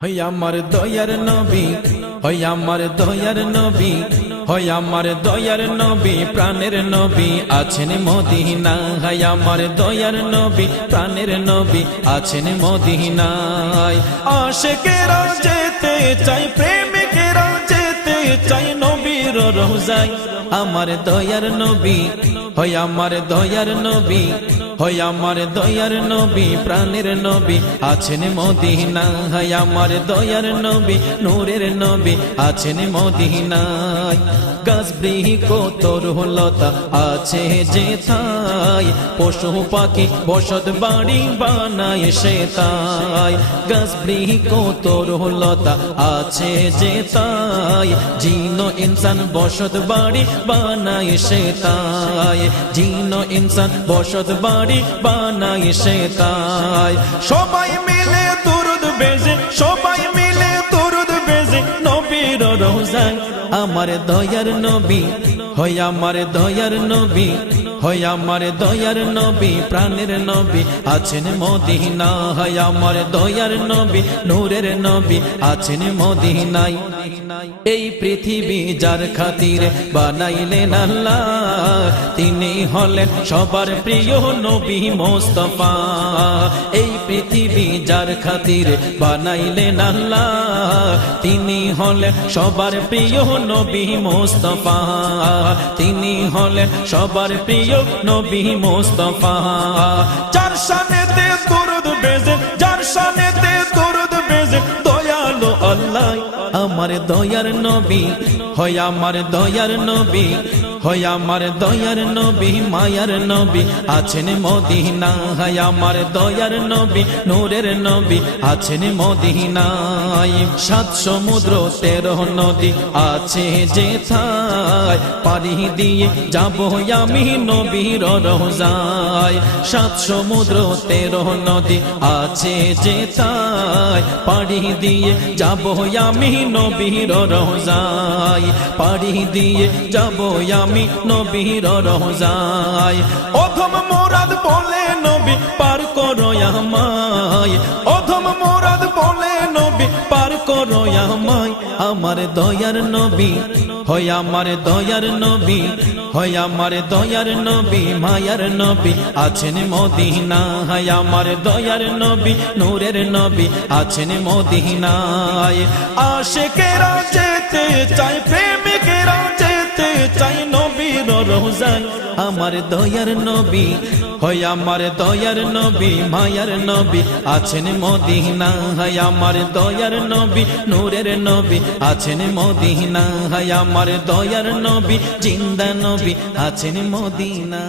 হই আমার দয়ার নবী, হই আমার দয়ার নবী, হই আমার দয়ার নবী, প্রাণের নবী আছেন মদিনা। হই আমার দয়ার নবী, প্রাণের নবী আছেন মদিনায়। আশিকেরা যেতে চাই, প্রেমিকেরা যেতে চাই নবীর রওজায়। আমার দয়ার নবী, হই আমার দয়ার নবী, হই আমার দয়ার নবী, প্রাণের নবী আছেন মদিনা। হই আমার দয়ার নবী, নূরের নবী আছেন মদিনায়। গাছ বৃক্ষ তরুলতা আছে যেথায়, পশু পাখি বসত বাড়ি বানায় সেথায়। গাছ বৃক্ষ তরুলতা আছে যেথায়, জিন ইনসান বসত বাড়ি বানায় সেথায়। জিন ইনসান বসত বাড়ি বানায় সেথায়। সবাই মিলে দুরুদ বেজে, সবাই মিলে দুরুদ বেজে নবীর রওজায়। আমার দয়ার নবী, হই আমার দয়ার নবী, হই আমার দয়ার নবী, প্রাণের নবী আছেন মদিনা। হই আমার দয়ার নবী, নূরের নবী আছেন মদিনায়। এই পৃথিবী যার খাতিরে বানাইলেন আল্লাহ, তিনি হলেন সবার প্রিয় নবী মোস্তফা। এই পৃথিবী যার খাতিরে বানাইলেন আল্লাহ, তিনি হলেন সবার প্রিয় নবী মোস্তফা। তিনি হলেন সবার প্রিয় নবী মোস্তফা। যার শানেতে দরুদ বেজে, যার শানেতে দরুদ বেজে দয়ালু আল্লাহ। আমার দয়ার নবী, হই আমার দয়ার নবী, হই আমার দয়ার নবী, মায়ার নবী আছেন মদিনা। হই আমার দয়ার নবী, নূরের নবী আছেন মদিনায়। ৭ সমুদ্র 13 নদী আছে যেথায়, পাড়ি দিয়ে যাব আমি নবীর রওজায়। ৭ সমুদ্র 13 নদী আছে যেথায়, পাড়ি দিয়ে যাব আমি নবীর রওজায়। পাড়ি দিয়ে যাব আমি নবীর রওজায়। অধম মুরাদ বলে নবী পার করো আমায়, অধম মুরাদ বলে নবী পার করো আমায়। আমার দয়ার নবী, হই আমার দয়ার নবী, হই আমার দয়ার নবী, মায়ার নবী আছেন মদিনা। হই আমার দয়ার নবী, নূরের নবী আছেন মদিনায়। আশিকেরা যেতে চাই, প্রেমিকেরা যেতে চাই নবীর রওজায়। আমার দয়ার নবী, হই আমার দয়ার নবী, মায়ার নবী আছেন মদিনা। হই আমার দয়ার নবী, নূরের নবী আছেন মদিনা। হই আমার দয়ার নবী, জিন্দা নবী আছেন মদিনা।